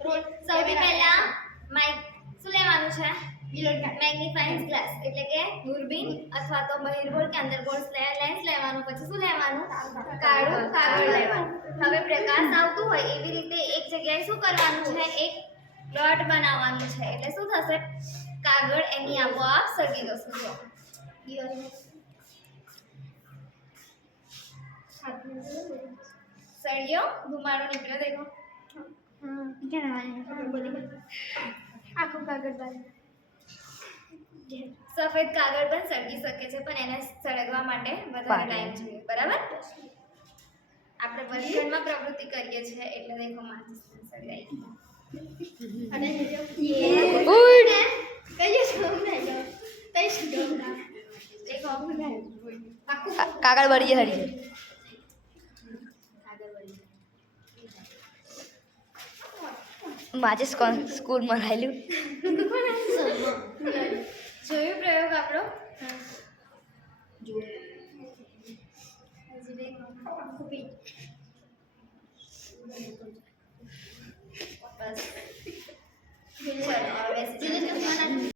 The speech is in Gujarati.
સૌથી પહેલા માઇક શું લેવાનું છે મેગ્નીફાઇંગ ગ્લાસ એટલે કે દૂરબીન અથવા તો બહિર્ગોળ કે અંતર્ગોળ લેન્સ લેવાનું પછી શું લેવાનું કાળું કાગળ લેવાનું હવે પ્રકાશ આવતું હોય એવી રીતે એક જગ્યાએ શું કરવાનું છે એક ડોટ બનાવવાનું છે એટલે શું થશે કાગળ એની આપોઆપ સળગી જશે જો સળિયો ધુમાડો નીકળ્યો દેખો આખું કાગળ બાજુ સફેદ કાગળ પણ સળગી શકે છે પણ એને સળગવા માટે વધારે ટાઈમ જોઈએ બરાબર આપણે વર્ગખંડમાં પ્રવૃત્તિ કરીએ છીએ એટલે દેખો માચિસ સળગાઈ અને દેખો કાગળ બળી હરી માચિસ સ્કૂલમાં લાયેલું